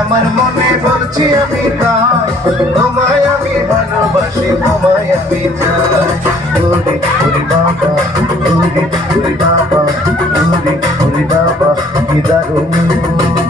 আমার মনে বলছি আমি তাই, তোমায় আমি ভালোবাসি, তোমায় আমি চাই। ওরে ওরে বাবা, ওরে ওরে বাবা, ওরে ওরে বাবা, কি দারুণ।